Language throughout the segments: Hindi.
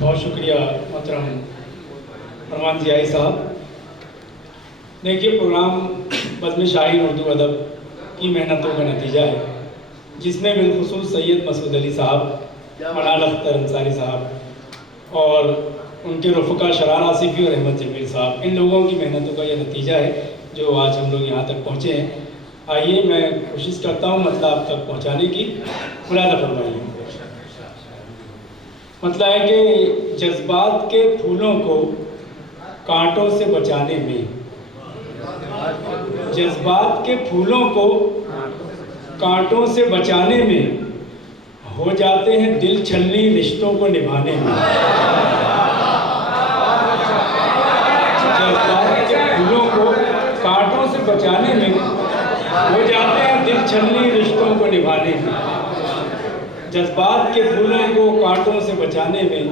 बहुत शुक्रिया मोहतरम फरमान जियाई साहब। देखिए, प्रोग्राम बज़्म शाहीन उर्दू अदब की मेहनतों का नतीजा है, जिसमें बिलखुसूस सैयद मसूद अली साहब, मनाल अख्तर अंसारी साहब और उनके रफ़का शरार आसिफ़ी और अहमद जमील साहब, इन लोगों की मेहनतों का यह नतीजा है जो आज हम लोग यहाँ तक पहुँचे हैं। आइए, मैं कोशिश करता हूँ मतलब आप तक पहुँचाने की। मुलाज़ा फरमाइए। मतलब है कि जज्बात के फूलों को कांटों से बचाने में, जज्बात के फूलों को कांटों से बचाने में हो जाते हैं दिल छलनी रिश्तों को निभाने में। जज्बात के फूलों को कांटों से बचाने में हो जाते हैं दिल छलनी रिश्तों को निभाने में। जज्बात के फूलों को कांटों से बचाने में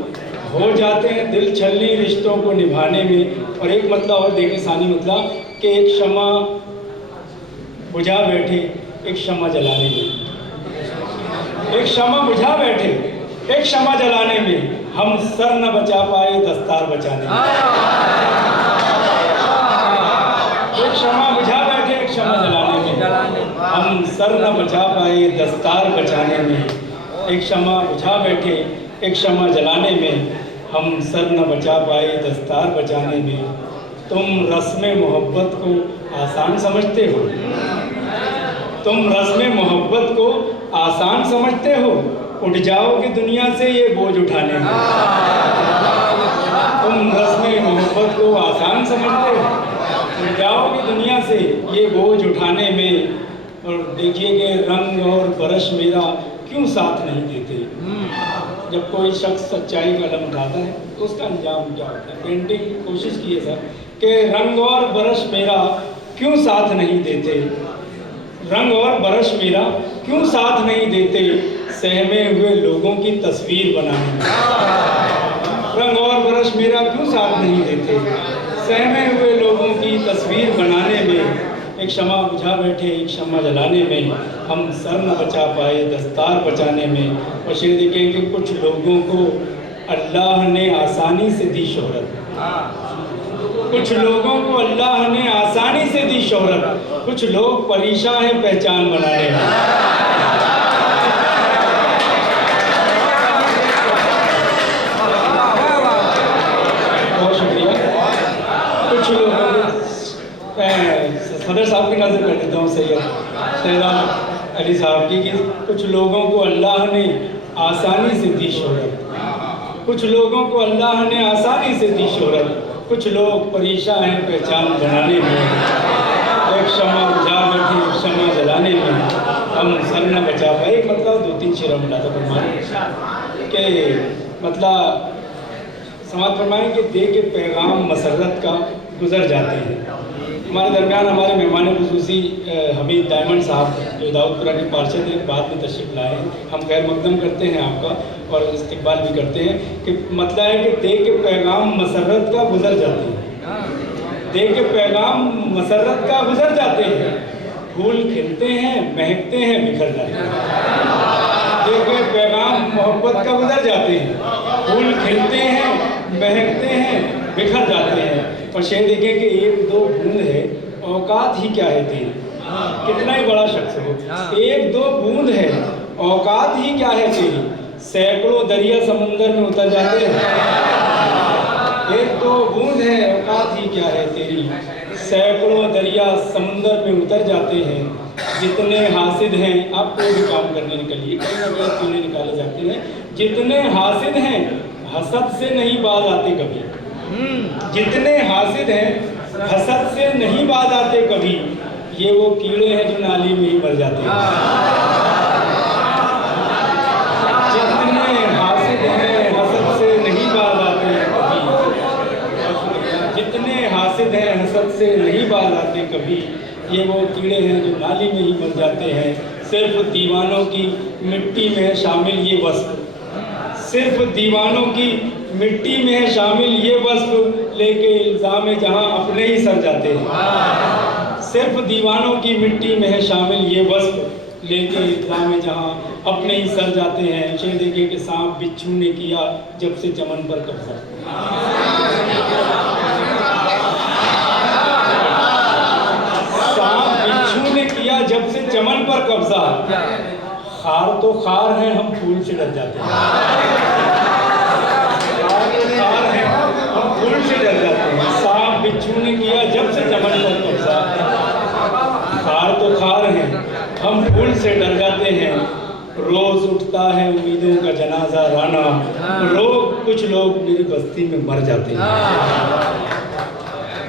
हो जाते हैं दिल छलनी रिश्तों को निभाने में। और एक मतलब और देखें, सानी मतलब कि एक शमा बुझा बैठे एक शमा जलाने में, एक शमा बुझा बैठे एक शमा जलाने में, हम सर न बचा पाए दस्तार बचाने में। एक शमा बुझा बैठे एक शमा जलाने में, हम सर न बचा पाए दस्तार बचाने में। एक शमा बुझा बैठे एक शमा जलाने में, हम सर न बचा पाए दस्तार बचाने में। तुम रस्म मोहब्बत को आसान समझते हो, तुम रस्म मोहब्बत को आसान समझते हो, उठ जाओगे दुनिया से ये बोझ उठाने में। तुम रस्म मोहब्बत को आसान समझते हो, उठ जाओगे दुनिया से ये बोझ उठाने में। और देखिए कि रंग और बरश मेरा क्यों साथ नहीं देते। जब कोई शख्स सच्चाई का कलम उठाता है तो उसका अंजाम क्या होता है। पेंटिंग कोशिश की है सर कि रंग और बरश मेरा क्यों साथ नहीं देते, रंग और बरश मेरा क्यों साथ नहीं देते, सहमे हुए लोगों की तस्वीर बनाने में। रंग और बरश मेरा क्यों साथ नहीं देते, सहमे हुए लोगों की तस्वीर बनाने में। एक शमा बुझा बैठे एक शमा जलाने में, हम सर न बचा पाए दस्तार बचाने में। और शेर देखें कि कुछ लोगों को अल्लाह ने आसानी से दी शोहरत, कुछ लोगों को अल्लाह ने आसानी से दी शोहरत, कुछ लोग परेशान हैं पहचान बनाने में। बहुत शुक्रिया। कुछ लोग सदर साहब की नज़र कर देता हूँ सैयद अली साहब की, कि कुछ लोगों को अल्लाह ने आसानी से दी शोहरत, कुछ लोगों को अल्लाह ने आसानी से दी शोहरत, कुछ लोग परेशान हैं पहचान बनाने में। एक शमा बुझा बैठे एक शमा जलाने में, हम सर न बचा पाए। मतलब दो तीन शेर मिला था फरमाए कि मतलब समाज फरमाएँ कि दे के पैगाम मसरत का गुजर जाते हैं। हमारे दरमियान हमारे मेहमान खुसूसी हमीद डायमंड साहब जो दाऊदपुरा के पार्षद हैं, बाद में तशरीफ लाए हैं। हम खैर मकदम करते हैं आपका और इस्तकबाल भी करते हैं कि मतलब है कि दे के पैगाम मसरत का गुजर जाते हैं, दे के पैगाम मसरत का गुजर जाते हैं। फूल खिलते हैं महकते हैं बिखर जाते हैं, दे के पैगाम मोहब्बत का गुजर जाते हैं। फूल खिलते हैं महकते हैं बिखर जाते हैं। और शेर देखें कि एक दो बूंद है औकात ही क्या है तेरी, कितना ही बड़ा शख्स हो, एक दो बूंद है औकात ही क्या है तेरी, सैकड़ों दरिया समुंदर में उतर जाते हैं। एक दो बूंद है औकात ही क्या है तेरी, सैकड़ों दरिया समुंदर में उतर जाते हैं। जितने हासिद हैं, आप कोई भी काम करने निकलिए कहीं ना कहीं कीड़े निकाले जाते हैं। जितने हासिद हैं हसद से नहीं बाज आते कभी, जितने हासिद हैं हसद से नहीं बाज आते कभी, ये वो कीड़े हैं जो नाली में ही मर जाते हैं। जितने हासिद हैं हसद से नहीं बाज आते कभी, जितने हासिद हैं हसद से नहीं बाज आते कभी, ये वो कीड़े हैं जो नाली में ही मर जाते हैं। सिर्फ दीवानों की मिट्टी में है शामिल ये वस्फ, सिर्फ दीवानों की मिट्टी में है शामिल ये वस्फ, लेके इल्ज़ाम जहां अपने ही सर जाते हैं। सिर्फ दीवानों की मिट्टी में है शामिल ये वस्फ, लेके इत्रा में जहाँ अपने ही सर जाते हैं। शेर देखिए कि सांप बिच्छू ने किया जब से चमन पर कब्जा। सांप बिच्छू ने किया जब से चमन पर कब्जा। खार तो खार है, हम फूल से डर जाते हैं। खार है, हम फूल से डर जाते हैं। सांप बिच्छू ने किया जब से चमन पर कब्जा। खार तो खार है, हम फूल से डर जाते हैं। रोज उठता है उम्मीदों का जनाजा राना। कुछ लोग मेरी बस्ती में मर जाते हैं।